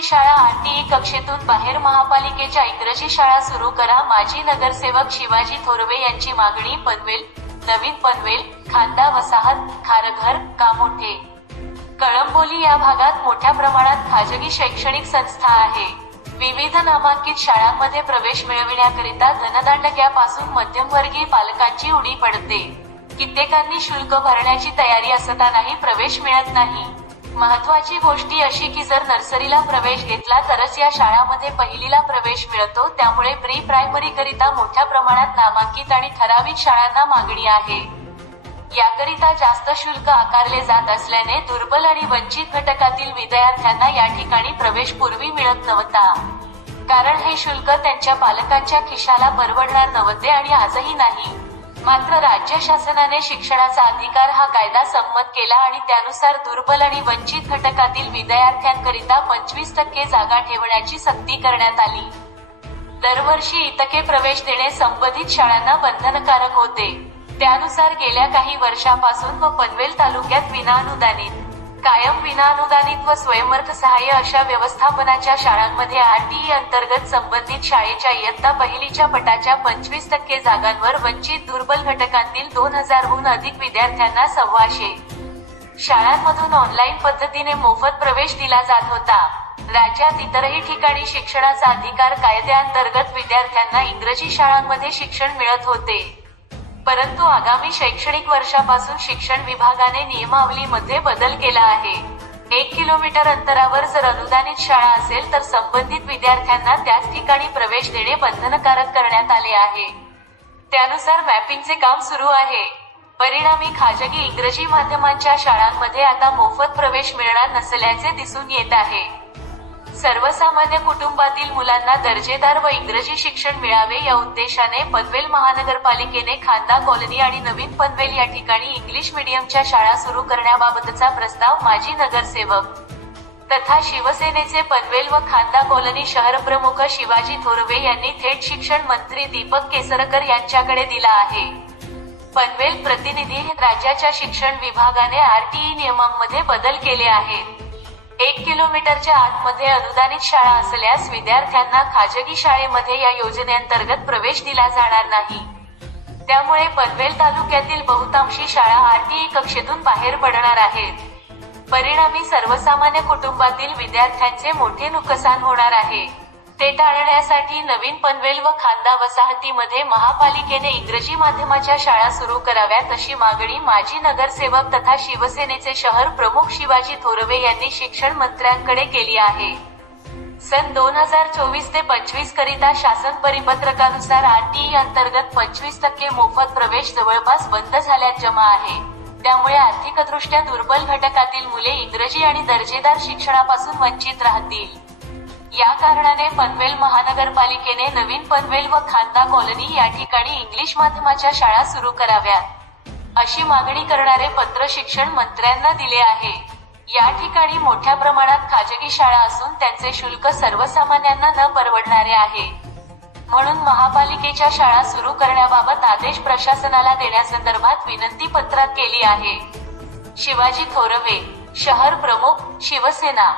इंग्रजी शाळा आरटीई कक्षेतून बाहेर महापालिकेच्या इंग्रजी शाळा सुरू करा. माजी नगरसेवक शिवाजी थोरवे यांची मागणी. पनवेल, नवीन पनवेल, खांदा वसाहत, खारघर, कामोठे, कळंबोली या भागात मोठ्या प्रमाणात खाजगी शैक्षणिक संस्था आहे. विविध नामांकित शाळांमध्ये प्रवेश मिळविण्याकरिता धनदांडग्यापासून मध्यमवर्गीय पालकांची उडी पडते. कित्येकांनी शुल्क भरण्याची तयारी असतानाही प्रवेश मिळत नाही. महत्त्वाची गोष्टी अशी की जर नर्सरीला प्रवेश घेतला तरच या शाळांमध्ये पहिलीला प्रवेश मिळतो. त्यामुळे प्री प्रायमरी करिता मोठ्या प्रमाणात नामांकित आणि ठराविक शाळांना मागणी आहे. याकरिता जास्त शुल्क आकारले जात असल्याने दुर्बल आणि वंचित घटकातील विद्यार्थ्यांना या ठिकाणी प्रवेश पूर्वी मिळत नव्हता. कारण हे शुल्क त्यांच्या पालकांच्या खिशाला परवडणार नव्हते आणि आजही नाही. मात्र राज्य शासनाने शिक्षणाचा अधिकार हा कायदा संमत केला आणि त्यानुसार दुर्बल आणि वंचित घटकातील विद्यार्थ्यांकरिता 25% जागा ठेवण्याची सक्ती करण्यात आली. दरवर्षी इतके प्रवेश देणे संबंधित शाळांना बंधनकारक होते. त्यानुसार गेल्या काही वर्षांपासून पनवेल तालुक्यात विनाअनुदानित, कायम विनाअनुदानित व स्वयंअर्थसहाय्य अशा व्यवस्थापनाच्या शाळांमध्ये आरटीई अंतर्गत संबंधित शाळेच्या इयत्ता पहिलीच्या पटाच्या 25% जागांवर वंचित दुर्बल घटकांतील 2000हून अधिक विद्यार्थ्यांना 1,200 शाळांमधून ऑनलाईन पद्धतीने मोफत प्रवेश दिला जात होता. राज्यात इतरही ठिकाणी शिक्षणाचा अधिकार कायद्याअंतर्गत विद्यार्थ्यांना इंग्रजी शाळांमध्ये शिक्षण मिळत होते. परंतु आगामी शैक्षणिक वर्षापासून शिक्षण विभागाने नियमावलीमध्ये बदल केला आहे. 1 किलोमीटर अंतरावर जर अनुदानित शाळा असेल तर संबंधित विद्यार्थ्यांना त्याच ठिकाणी प्रवेश देणे बंधनकारक करण्यात आले आहे. त्यानुसार मॅपिंगचे काम सुरू आहे. परिणामी खाजगी इंग्रजी माध्यमांच्या शाळांमध्ये आता मोफत प्रवेश मिळणार नसल्याचे दिसून येत आहे. सर्वसामान्य कुटुंबातील मुलांना दर्जेदार व इंग्रजी शिक्षण मिळावे या उद्देशाने पनवेल महानगरपालिकेने खांदा कॉलनी आणि नवीन पनवेल या ठिकाणी इंग्लिश मीडियमच्या शाळा सुरू करण्याबाबतचा प्रस्ताव माजी नगरसेवक तथा शिवसेनेचे पनवेल व खांदा कॉलनी शहरप्रमुख शिवाजी थोरवे यांनी थेट शिक्षण मंत्री दीपक केसरकर यांच्याकडे दिला आहे. पनवेल प्रतिनिधी. राज्याच्या शिक्षण विभागाने आरटीई नियमांमध्ये बदल केले आहेत. 1 किलोमीटरच्या आतमध्ये अनुदानित शाळा असल्यास विद्यार्थ्यांना खाजगी शाळेमध्ये या योजनेअंतर्गत प्रवेश दिला जाणार नाही. त्यामुळे पनवेल तालुक्यातील बहुतांशी शाळा आरटीई कक्षेतून बाहेर पडणार आहेत. परिणामी सर्वसामान्य कुटुंबातील विद्यार्थ्यांचे मोठे नुकसान होणार आहे. ते टाळण्यासाठी नवीन पनवेल व खांदा वसाहतीमध्ये महापालिकेने इंग्रजी माध्यमाच्या शाळा सुरू कराव्यात अशी मागणी माजी नगरसेवक तथा शिवसेनेचे शहर प्रमुख शिवाजी थोरवे यांनी शिक्षण मंत्र्यांकडे केली आहे. सन 2024 ते 25 करिता शासन परिपत्रकानुसार आरटीई अंतर्गत 25% मोफत प्रवेश जवळपास बंद झाल्यात जमा आहे. त्यामुळे आर्थिकदृष्ट्या दुर्बल घटकातील मुले इंग्रजी आणि दर्जेदार शिक्षणापासून वंचित राहतील. या कारणाने पनवेल महानगरपालिकेने नवीन पनवेल व खांदा कॉलनी या ठिकाणी इंग्लिश माध्यमाच्या शाळा सुरू कराव्यात अशी मागणी करणारे पत्र शिक्षण मंत्र्यांना दिले आहे. या ठिकाणी मोठ्या प्रमाणात खाजगी शाळा असून त्यांचे शुल्क सर्वसामान्यांना न परवडणारे आहे. म्हणून महापालिकेच्या शाळा सुरू करण्याबाबत आदेश प्रशासनाला देण्यासंदर्भात विनंती पत्रात केली आहे. शिवाजी थोरवे, शहर प्रमुख, शिवसेना.